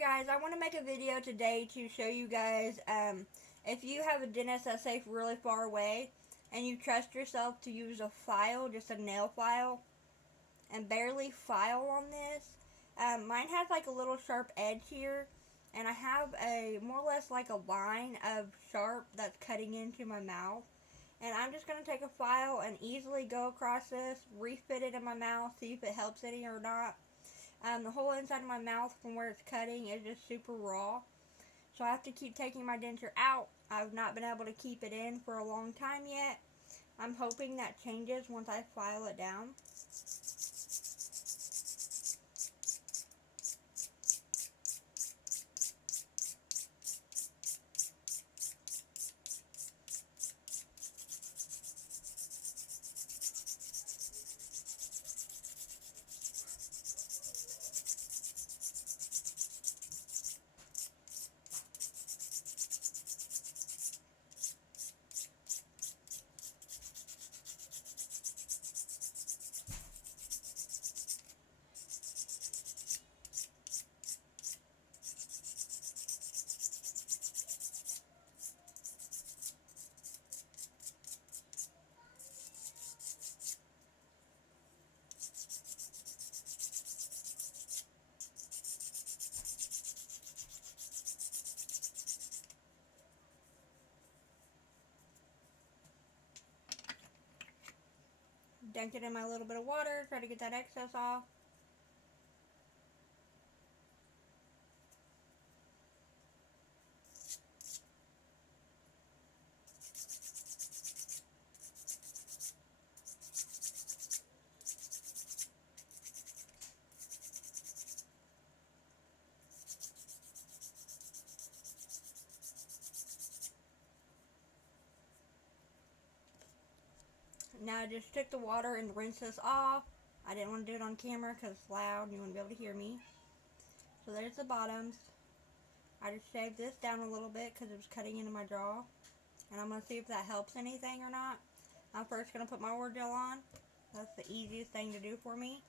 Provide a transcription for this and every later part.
Alright guys, I want to make a video today to show you guys if you have a dentist that's safe really far away and you trust yourself to use a file, just a nail file, and barely file on this. Mine has like a little sharp edge here, and I have a more or less like a line of sharp that's cutting into my mouth. And I'm just going to take a file and easily go across this, refit it in my mouth, see if it helps any or not. The whole inside of my mouth from where it's cutting is just super raw. So I have to keep taking my denture out. I've not been able to keep it in for a long time yet. I'm hoping that changes once I file it down. Dunked it in my little bit of water, try to get that excess off. Now I just took the water and rinsed this off. I didn't want to do it on camera because it's loud and you wouldn't be able to hear me. So there's the bottoms. I just shaved this down a little bit because it was cutting into my jaw. And I'm going to see if that helps anything or not. I'm first going to put my word gel on. That's the easiest thing to do for me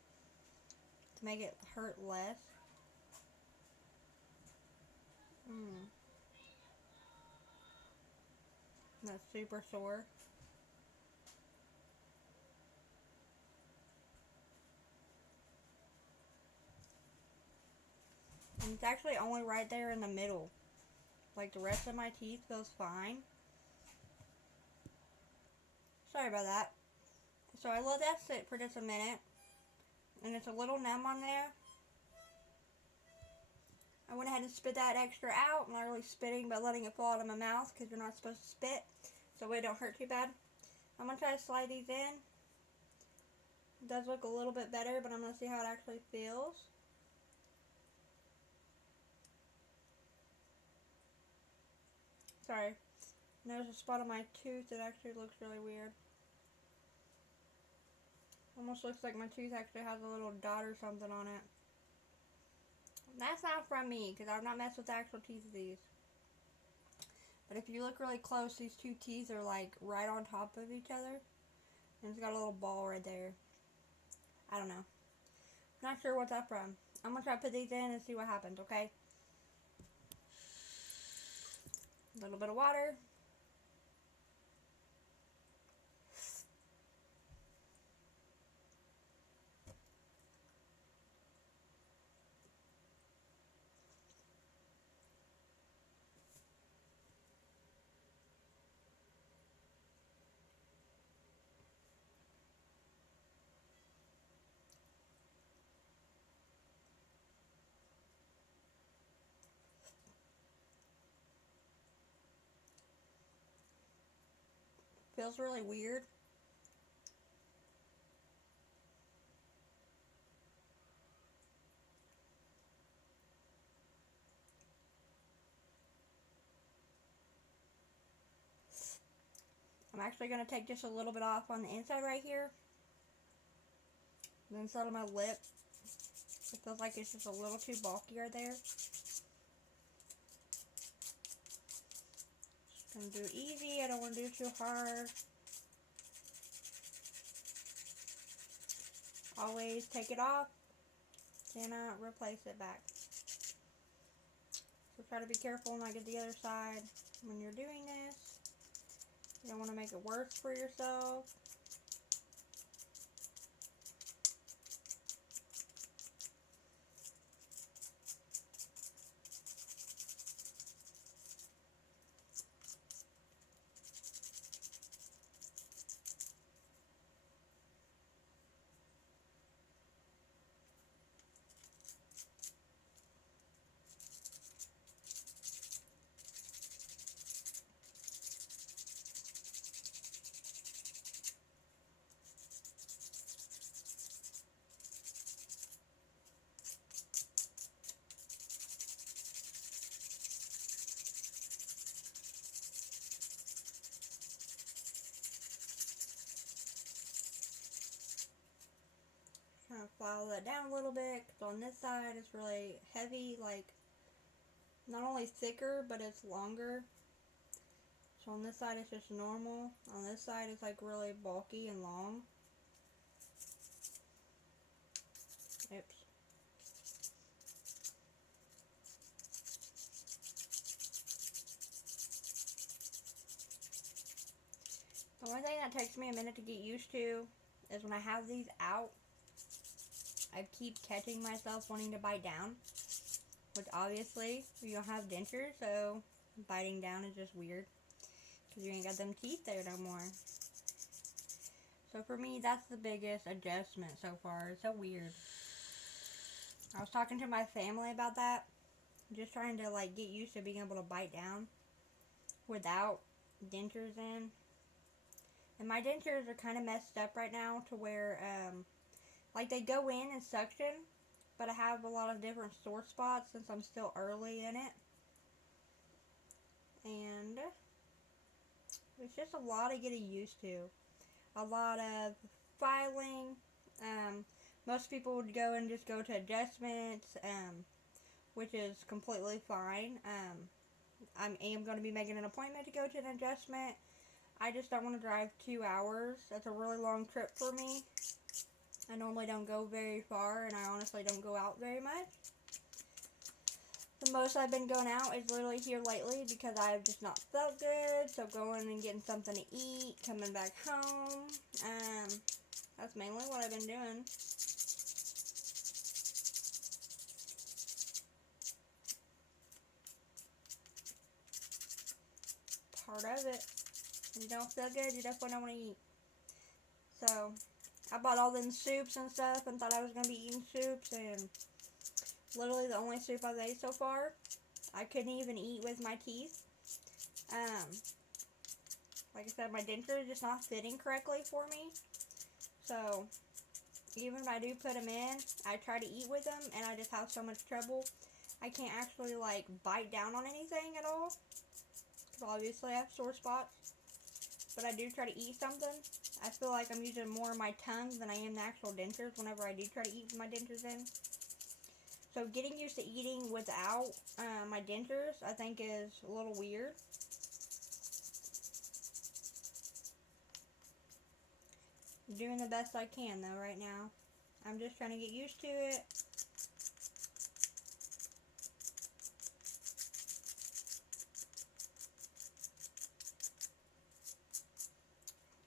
to make it hurt less. That's super sore. And it's actually only right there in the middle. Like the rest of my teeth goes fine. Sorry about that. So I let that sit for just a minute. And it's a little numb on there. I went ahead and spit that extra out. I'm not really spitting but letting it fall out of my mouth because you're not supposed to spit. So it don't hurt too bad. I'm going to try to slide these in. It does look a little bit better, but I'm going to see how it actually feels. Sorry. There's a spot on my tooth that actually looks really weird. Almost looks like my tooth actually has a little dot or something on it. That's not from me, because I've not messed with the actual teeth of these. But if you look really close, these two teeth are like right on top of each other. And it's got a little ball right there. I don't know. Not sure what that's from. I'm going to try to put these in and see what happens, okay? A little bit of water. Feels really weird. I'm actually going to take just a little bit off on the inside right here. The inside of my lip. It feels like it's just a little too bulky right there. Just going to do it easy. I don't want to do it too hard. Always take it off. Cannot replace it back. try to be careful and not get the other side when you're doing this. You don't want to make it worse for yourself. Trying to file that down a little bit, because on this side it's really heavy, like not only thicker, but it's longer. So on this side it's just normal. On this side it's like really bulky and long. Oops. The only thing that takes me a minute to get used to is when I have these out, I keep catching myself wanting to bite down, which obviously you don't have dentures, so biting down is just weird because you ain't got them teeth there no more. So for me, that's the biggest adjustment so far. It's so weird. I was talking to my family about that, just trying to like get used to being able to bite down without dentures in. And my dentures are kind of messed up right now to where like they go in and suction, but I have a lot of different sore spots since I'm still early in it. And it's just a lot of getting used to. A lot of filing. Most people would go and just go to adjustments, which is completely fine. I am going to be making an appointment to go to an adjustment. I just don't want to drive 2 hours. That's a really long trip for me. I normally don't go very far, and I honestly don't go out very much. The most I've been going out is literally here lately because I've just not felt good. So going and getting something to eat, coming back home. That's mainly what I've been doing. Part of it. When you don't feel good, you definitely don't want to eat. So I bought all them soups and stuff and thought I was going to be eating soups, and literally the only soup I've ate so far, I couldn't even eat with my teeth. Like I said, my denture is just not fitting correctly for me. So even if I do put them in, I try to eat with them, and I just have so much trouble. I can't actually like bite down on anything at all, because obviously I have sore spots. But I do try to eat something. I feel like I'm using more of my tongue than I am the actual dentures whenever I do try to eat with my dentures in. So getting used to eating without my dentures, I think, is a little weird. I'm doing the best I can though right now. I'm just trying to get used to it.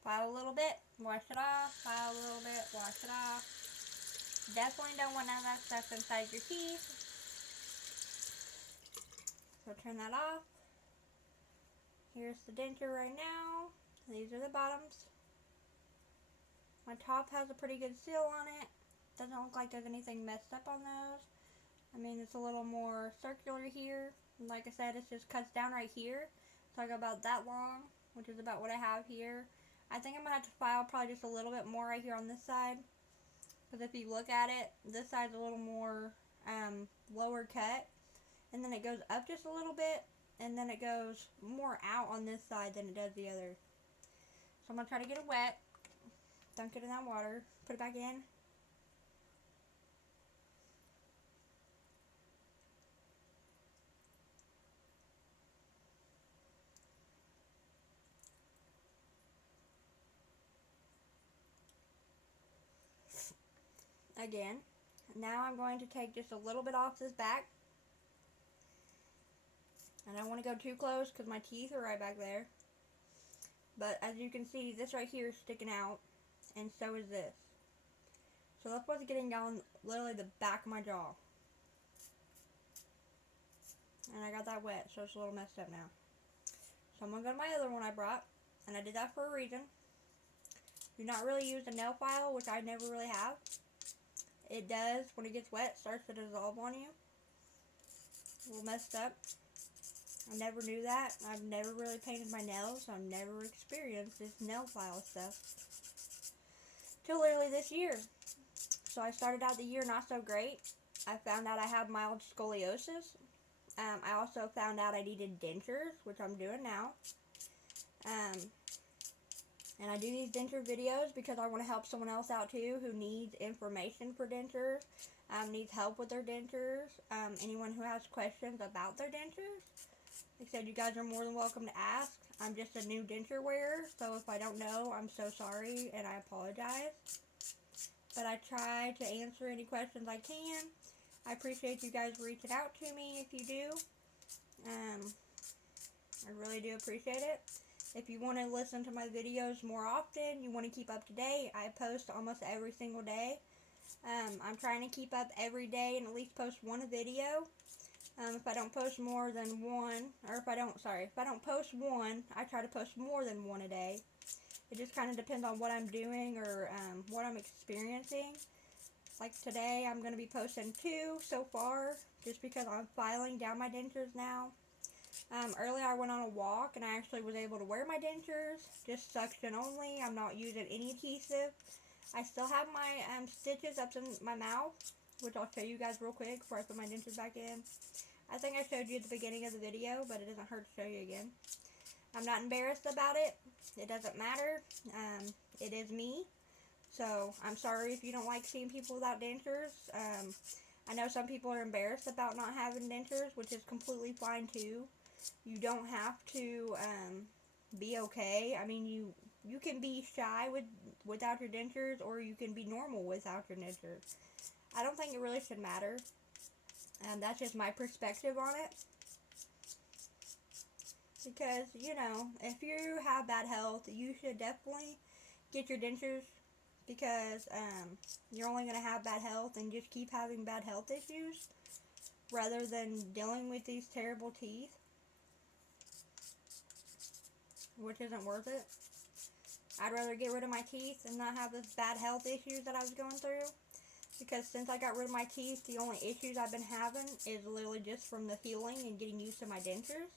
File a little bit, wash it off, file a little bit, wash it off. Definitely don't want none of that stuff inside your teeth. So turn that off. Here's the denture right now. These are the bottoms. My top has a pretty good seal on it. Doesn't look like there's anything messed up on those. I mean, it's a little more circular here. Like I said, it just cuts down right here. So I go about that long, which is about what I have here. I think I'm going to have to file probably just a little bit more right here on this side. Because if you look at it, this side's a little more lower cut. And then it goes up just a little bit. And then it goes more out on this side than it does the other. So I'm going to try to get it wet. Dunk it in that water. Put it back in. Again. Now I'm going to take just a little bit off this back. I don't want to go too close because my teeth are right back there. But as you can see, this right here is sticking out, and so is this. So that's what's getting down literally the back of my jaw. And I got that wet, so it's a little messed up now. So I'm going to go to my other one I brought, and I did that for a reason. Do not really use a nail file, which I never really have. It does, when it gets wet, starts to dissolve on you. A little messed up. I never knew that. I've never really painted my nails, so I've never experienced this nail file stuff till literally this year. So I started out the year not so great. I found out I have mild scoliosis. I also found out I needed dentures, which I'm doing now. And I do these denture videos because I want to help someone else out too who needs information for dentures, needs help with their dentures, anyone who has questions about their dentures. Like I said, you guys are more than welcome to ask. I'm just a new denture wearer, so if I don't know, I'm so sorry and I apologize. But I try to answer any questions I can. I appreciate you guys reaching out to me if you do. I really do appreciate it. If you want to listen to my videos more often, you want to keep up to date, I post almost every single day. I'm trying to keep up every day and at least post one video. If I don't post more than one, or if I don't post one, I try to post more than one a day. It just kind of depends on what I'm doing or what I'm experiencing. Like today, I'm going to be posting 2 so far, just because I'm filing down my dentures now. Earlier I went on a walk and I actually was able to wear my dentures, just suction only. I'm not using any adhesive. I still have my stitches up in my mouth, which I'll show you guys real quick before I put my dentures back in. I think I showed you at the beginning of the video, but it doesn't hurt to show you again. I'm not embarrassed about it. It doesn't matter. It is me. So I'm sorry if you don't like seeing people without dentures. I know some people are embarrassed about not having dentures, which is completely fine too. You don't have to be okay. I mean, you can be shy without your dentures, or you can be normal without your dentures. I don't think it really should matter. That's just my perspective on it. Because, you know, if you have bad health, you should definitely get your dentures, because you're only going to have bad health and just keep having bad health issues rather than dealing with these terrible teeth, which isn't worth it. I'd rather get rid of my teeth and not have this bad health issues that I was going through, because since I got rid of my teeth, the only issues I've been having is literally just from the healing and getting used to my dentures.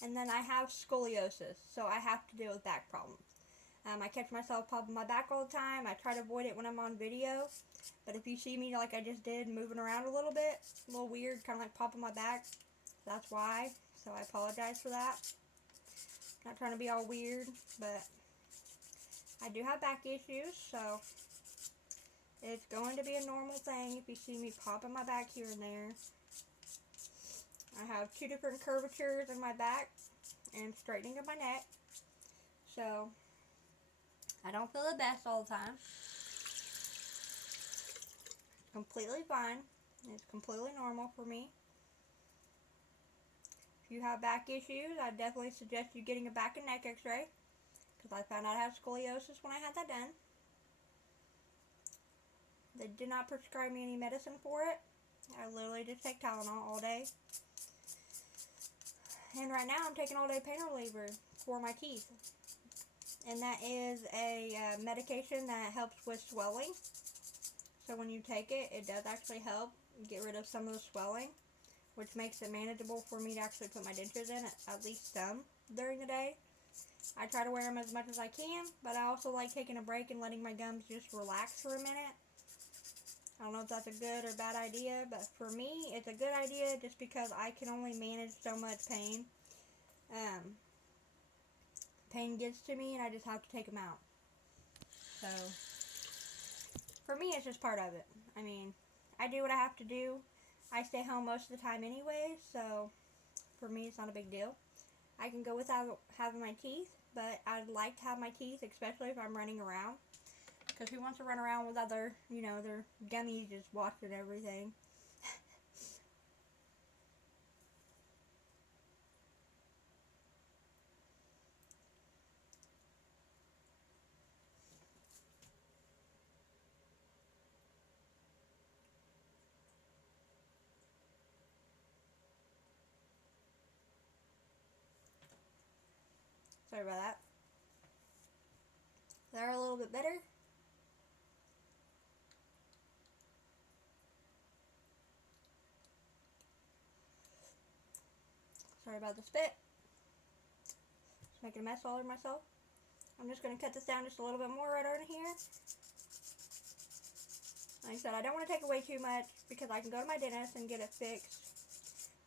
And then I have scoliosis, so I have to deal with back problems. I catch myself popping my back all the time. I try to avoid it when I'm on video. But if you see me like I just did, moving around a little bit, a little weird, kind of like popping my back, that's why. So I apologize for that. Not trying to be all weird, but I do have back issues, so it's going to be a normal thing if you see me popping my back here and there. I have 2 different curvatures in my back and straightening of my neck. So I don't feel the best all the time. It's completely fine. It's completely normal for me. If you have back issues, I definitely suggest you getting a back and neck x-ray, because I found out I have scoliosis when I had that done. They did not prescribe me any medicine for it. I literally just take Tylenol all day. And right now I'm taking all-day pain reliever for my teeth. And that is a medication that helps with swelling. So when you take it, it does actually help get rid of some of the swelling, which makes it manageable for me to actually put my dentures in, at least some, during the day. I try to wear them as much as I can, but I also like taking a break and letting my gums just relax for a minute. I don't know if that's a good or bad idea, but for me, it's a good idea just because I can only manage so much pain. Pain gets to me and I just have to take them out. So, for me, it's just part of it. I mean, I do what I have to do. I stay home most of the time anyway, so for me, it's not a big deal. I can go without having my teeth, but I'd like to have my teeth, especially if I'm running around. Because who wants to run around with other, their gummies just watching everything? Sorry about that. They're a little bit better. Sorry about the spit. Just making a mess all over myself. I'm just going to cut this down just a little bit more right over here. Like I said, I don't want to take away too much because I can go to my dentist and get it fixed.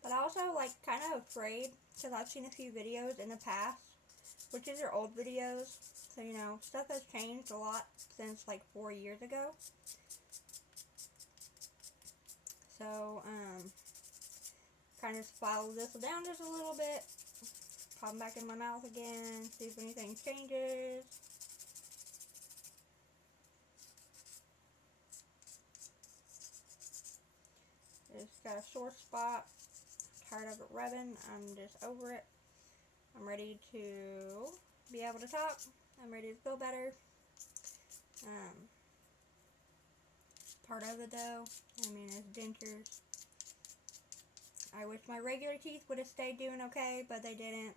But I also like kind of afraid because I've seen a few videos in the past, which is their old videos. So, you know, stuff has changed a lot since like 4 years ago. So, kind of file this down just a little bit. Pop them back in my mouth again. See if anything changes. Just got a sore spot. Tired of it rubbing. I'm just over it. I'm ready to be able to talk. I'm ready to feel better. Part of it though, I mean, is dentures. I wish my regular teeth would have stayed doing okay, but they didn't.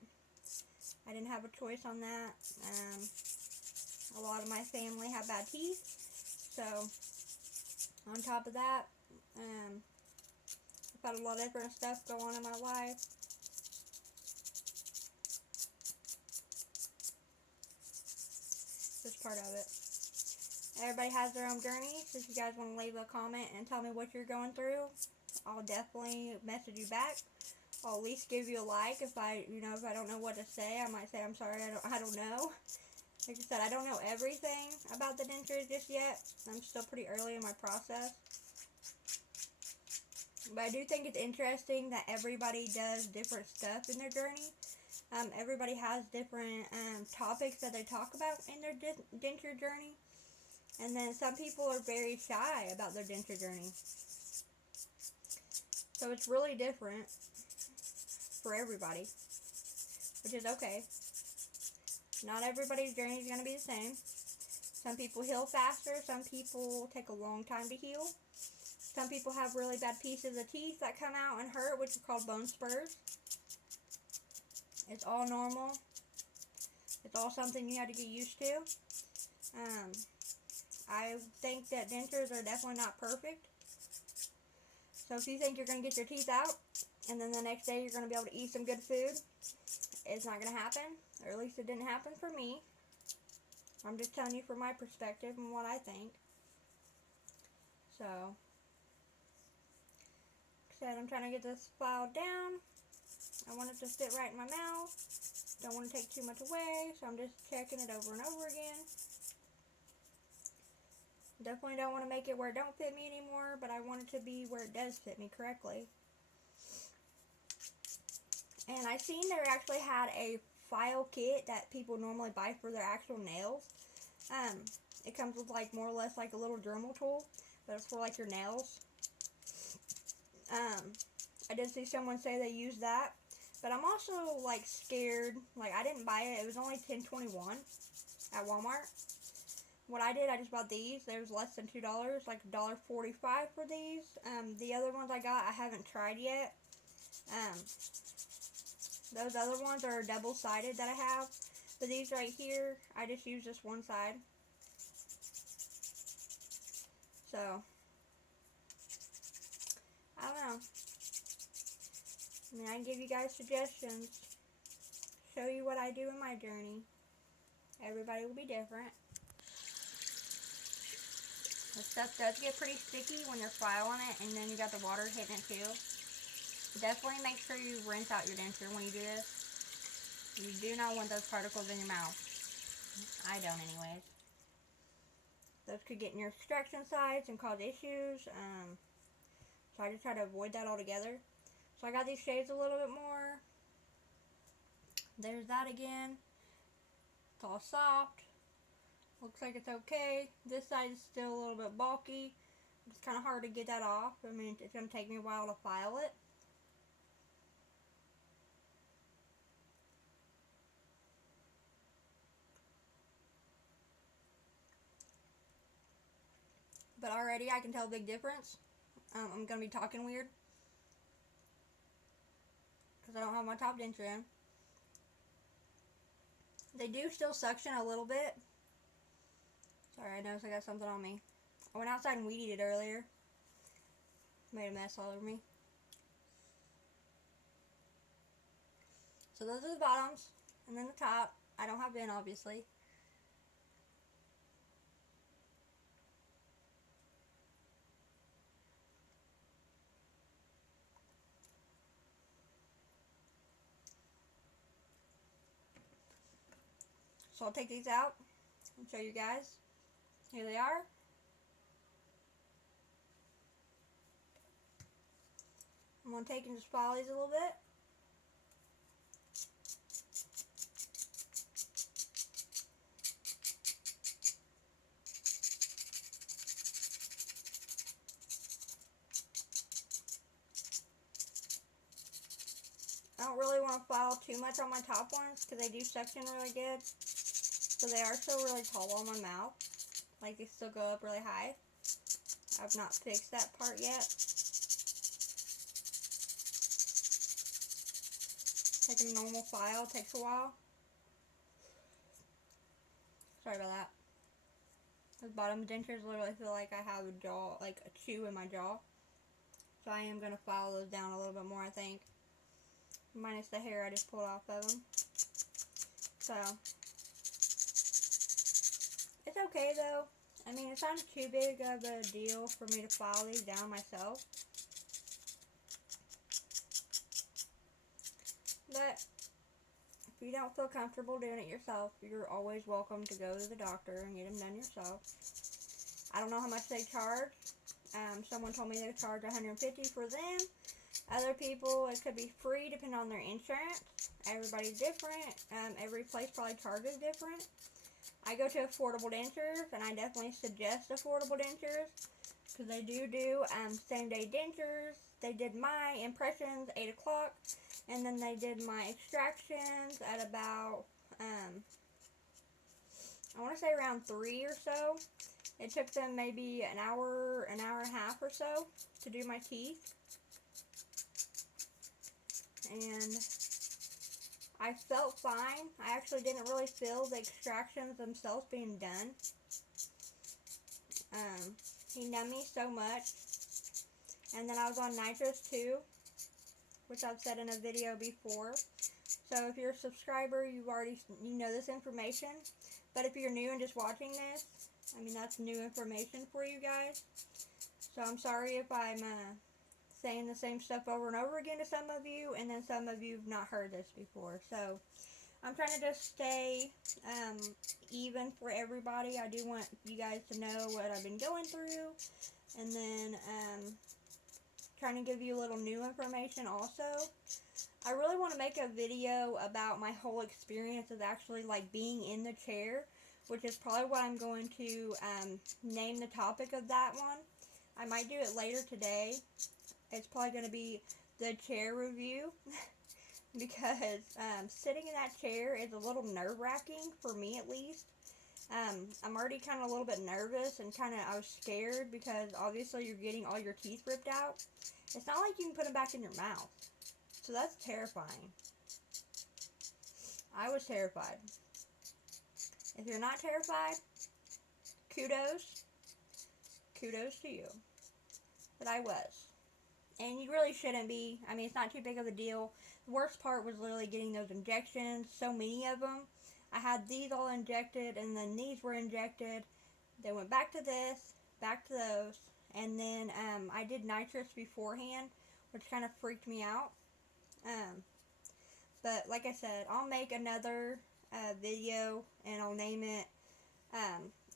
I didn't have a choice on that. A lot of my family have bad teeth, so on top of that, I've had a lot of different stuff go on in my life. Just part of it. Everybody has their own journeys. If you guys want to leave a comment and tell me what you're going through, I'll definitely message you back. I'll at least give you a like. If I don't know what to say, I might say I'm sorry. I don't know. Like I said, I don't know everything about the dentures just yet. I'm still pretty early in my process. But I do think it's interesting that everybody does different stuff in their journey. Everybody has different topics that they talk about in their denture journey. And then some people are very shy about their denture journey. So it's really different for everybody, which is okay. Not everybody's journey is going to be the same. Some people heal faster. Some people take a long time to heal. Some people have really bad pieces of teeth that come out and hurt, which are called bone spurs. It's all normal. It's all something you have to get used to. I think that dentures are definitely not perfect. So if you think you're going to get your teeth out, and then the next day you're going to be able to eat some good food, it's not going to happen. Or at least it didn't happen for me. I'm just telling you from my perspective and what I think. So, like I said, I'm trying to get this file down. I want it to fit right in my mouth. Don't want to take too much away, so I'm just checking it over and over again. Definitely don't want to make it where it don't fit me anymore, but I want it to be where it does fit me correctly. And I seen there actually had a file kit that people normally buy for their actual nails. It comes with like more or less like a little Dremel tool, but it's for like your nails. I did see someone say they used that, but I'm also like scared. Like I didn't buy it. It was only $10.21 at Walmart. What I did, I just bought these. There was less than $2, like $1.45 for these. The other ones I got, I haven't tried yet. Those other ones are double-sided that I have. But these right here, I just use this one side. So, I don't know. I mean, I can give you guys suggestions. Show you what I do in my journey. Everybody will be different. The stuff does get pretty sticky when you're filing it, and then you got the water hitting it too. Definitely make sure you rinse out your denture when you do this. You do not want those particles in your mouth. I don't anyways. Those could get in your extraction sites and cause issues. So I just try to avoid that altogether. So I got these shades a little bit more. There's that again. It's all soft. Looks like it's okay. This side is still a little bit bulky. It's kind of hard to get that off. I mean, it's going to take me a while to file it. But already I can tell a big difference. I'm going to be talking weird because I don't have my top denture in. They do still suction a little bit. Sorry, I noticed I got something on me. I went outside and weed eated earlier. Made a mess all over me. So those are the bottoms. And then the top. I don't have in, obviously. So I'll take these out and show you guys. Here they are. I'm going to take and just file these a little bit. I don't really want to file too much on my top ones because they do suction really good. So they are still really tall on my mouth. Like they still go up really high. I've not fixed that part yet. Taking a normal file takes a while. Sorry about that. The bottom dentures literally feel like I have a jaw, like a chew in my jaw. So I am going to file those down a little bit more, I think. Minus the hair I just pulled off of them. So, it's okay though. I mean, it's not too big of a deal for me to file these down myself. But, if you don't feel comfortable doing it yourself, you're always welcome to go to the doctor and get them done yourself. I don't know how much they charge. Someone told me they charge $150 for them. Other people, it could be free depending on their insurance. Everybody's different. Every place probably charges different. I go to Affordable Dentures, and I definitely suggest Affordable Dentures because they do same day dentures. They did my impressions 8 o'clock, and then they did my extractions at about I want to say around 3 or so. It took them maybe an hour and a half or so to do my teeth. And I felt fine. I actually didn't really feel the extractions themselves being done. He numbed me so much. And then I was on nitrous too, which I've said in a video before. So if you're a subscriber, you know this information. But if you're new and just watching this, I mean, that's new information for you guys. So I'm sorry if I'm saying the same stuff over and over again to some of you, and then some of you have not heard this before. So I'm trying to just stay even for everybody. I do want you guys to know what I've been going through, and then trying to give you a little new information also. I really want to make a video about my whole experience of actually like being in the chair, which is probably what I'm going to name the topic of that one. I might do it later today. It's probably going to be the chair review because sitting in that chair is a little nerve-wracking for me at least. I'm already kind of a little bit nervous and I was scared because obviously you're getting all your teeth ripped out. It's not like you can put them back in your mouth. So that's terrifying. I was terrified. If you're not terrified, kudos to you. But I was. And you really shouldn't be. I mean, it's not too big of a deal. The worst part was literally getting those injections. So many of them. I had these all injected, and then these were injected. They went back to this, back to those. And then I did nitrous beforehand, which kind of freaked me out. But like I said, I'll make another video, and I'll name it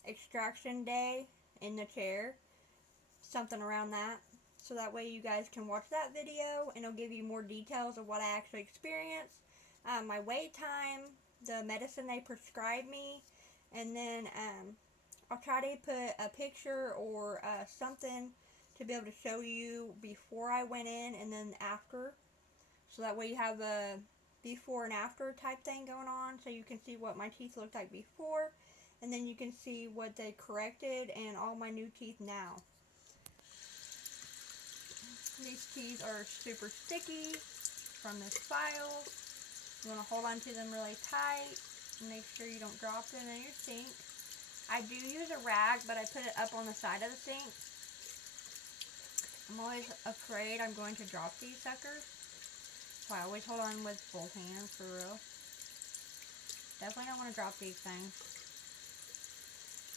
Extraction Day in the Chair. Something around that. So that way you guys can watch that video, and it'll give you more details of what I actually experienced, my wait time, the medicine they prescribed me, and then I'll try to put a picture or something to be able to show you before I went in and then after. So that way you have a before and after type thing going on, so you can see what my teeth looked like before, and then you can see what they corrected and all my new teeth now. These teeth are super sticky from this file. You want to hold on to them really tight. Make sure you don't drop it in your sink. I do use a rag, but I put it up on the side of the sink. I'm always afraid I'm going to drop these suckers, so I always hold on with both hands, for real. Definitely don't want to drop these things.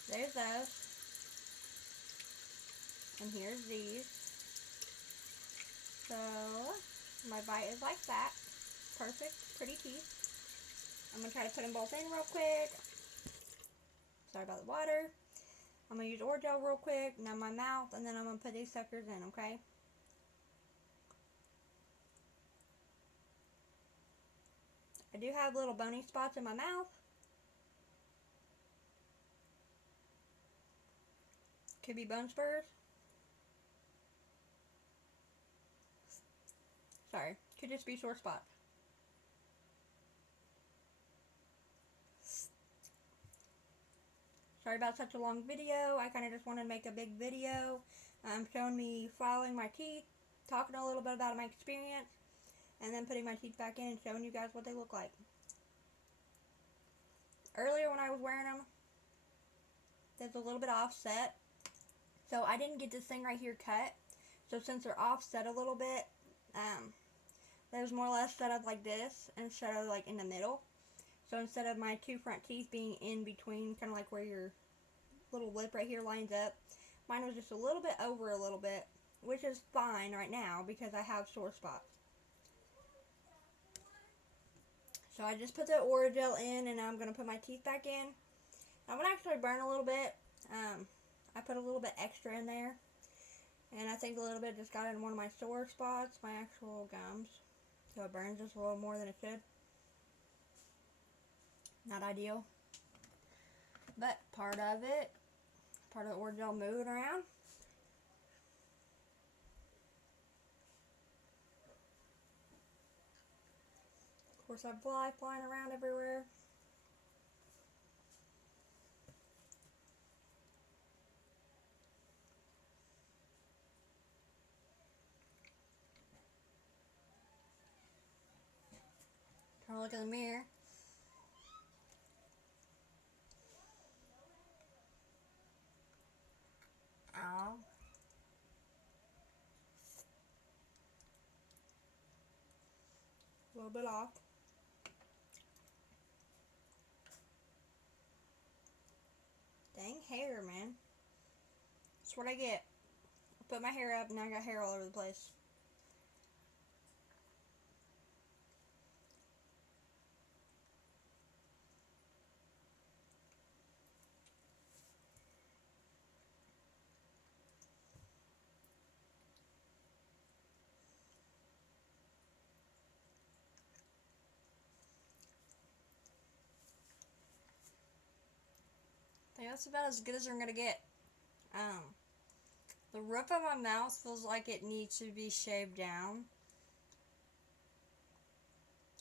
There's those. And here's these. So, my bite is like that. Perfect, pretty teeth. I'm going to try to put them both in real quick. Sorry about the water. I'm going to use Orajel real quick, now my mouth, and then I'm going to put these suckers in, okay? I do have little bony spots in my mouth. Could be bone spurs. Sorry, could just be sore spots. Sorry about such a long video. I kind of just wanted to make a big video showing me filing my teeth, talking a little bit about my experience, and then putting my teeth back in and showing you guys what they look like. Earlier when I was wearing them, there's a little bit offset. So I didn't get this thing right here cut. So since they're offset a little bit, there's more or less set up like this instead of like in the middle. So instead of my two front teeth being in between, kind of like where your little lip right here lines up, mine was just a little bit over a little bit, which is fine right now because I have sore spots. So I just put the Orajel in, and now I'm going to put my teeth back in. I'm going to actually burn a little bit. I put a little bit extra in there, and I think a little bit just got in one of my sore spots, my actual gums. So it burns just a little more than it should. Not ideal, but part of it, part of the Orajel moving around. Of course, I have fly flying around everywhere. Trying to look in the mirror. Ow. A little bit off. Dang hair, man. That's what I get. I put my hair up and now I got hair all over the place. I think that's about as good as I'm gonna get. The roof of my mouth feels like it needs to be shaved down,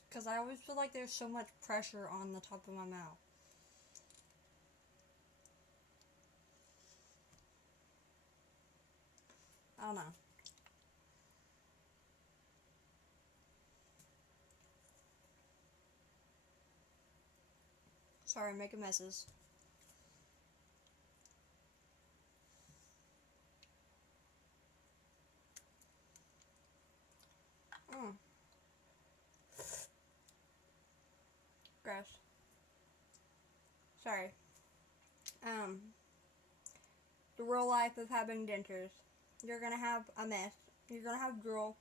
because I always feel like there's so much pressure on the top of my mouth. I don't know. Sorry, I'm making messes. Gross. Sorry. The real life of having dentures. You're gonna have a mess. You're gonna have drool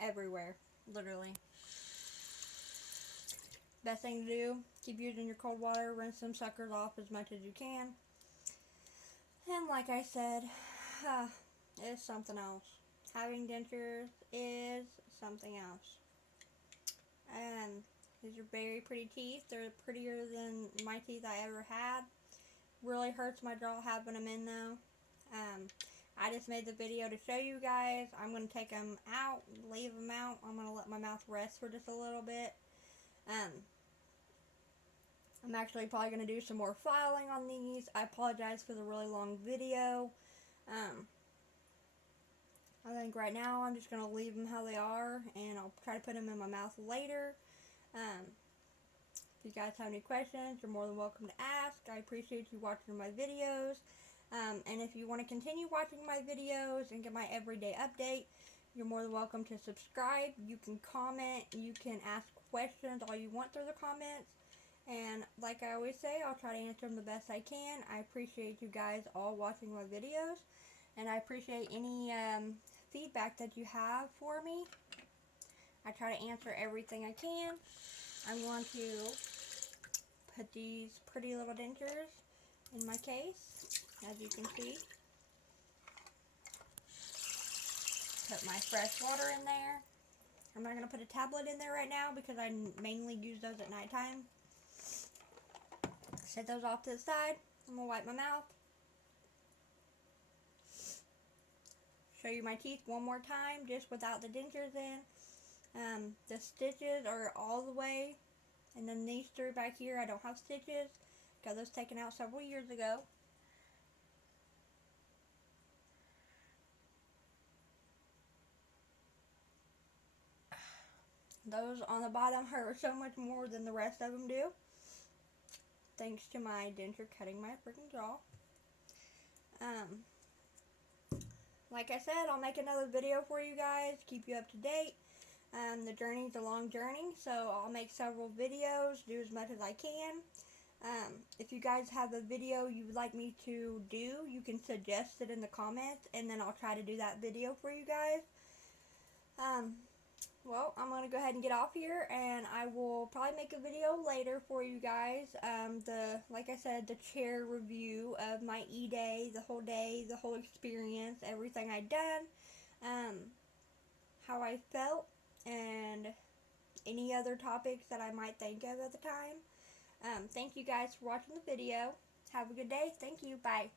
everywhere. Literally. Best thing to do, keep using your cold water, rinse them suckers off as much as you can. And like I said, it's something else. Having dentures is something else. And these are very pretty teeth. They're prettier than my teeth I ever had. Really hurts my jaw having them in though. I just made the video to show you guys. I'm going to take them out, leave them out. I'm going to let my mouth rest for just a little bit. I'm actually probably going to do some more filing on these. I apologize for the really long video. I think right now I'm just going to leave them how they are, and I'll try to put them in my mouth later. If you guys have any questions, you're more than welcome to ask. I appreciate you watching my videos. And if you want to continue watching my videos and get my everyday update, you're more than welcome to subscribe. You can comment, you can ask questions all you want through the comments. And like I always say, I'll try to answer them the best I can. I appreciate you guys all watching my videos. And I appreciate any feedback that you have for me. I try to answer everything I can. I'm going to put these pretty little dentures in my case, as you can see. Put my fresh water in there. I'm not going to put a tablet in there right now because I mainly use those at nighttime. Set those off to the side. I'm going to wipe my mouth. Show you my teeth one more time, just without the dentures in. The stitches are all the way. And then these three back here, I don't have stitches. Got those taken out several years ago. Those on the bottom hurt so much more than the rest of them do. Thanks to my denture cutting my freaking jaw. Like I said, I'll make another video for you guys, keep you up to date. The journey's a long journey, so I'll make several videos, do as much as I can. If you guys have a video you would like me to do, you can suggest it in the comments, and then I'll try to do that video for you guys. Well, I'm going to go ahead and get off here, and I will probably make a video later for you guys. Like I said, the chair review of my e-day, the whole experience, everything I'd done, how I felt, and any other topics that I might think of at the time. Thank you guys for watching the video. Have a good day. Thank you. Bye.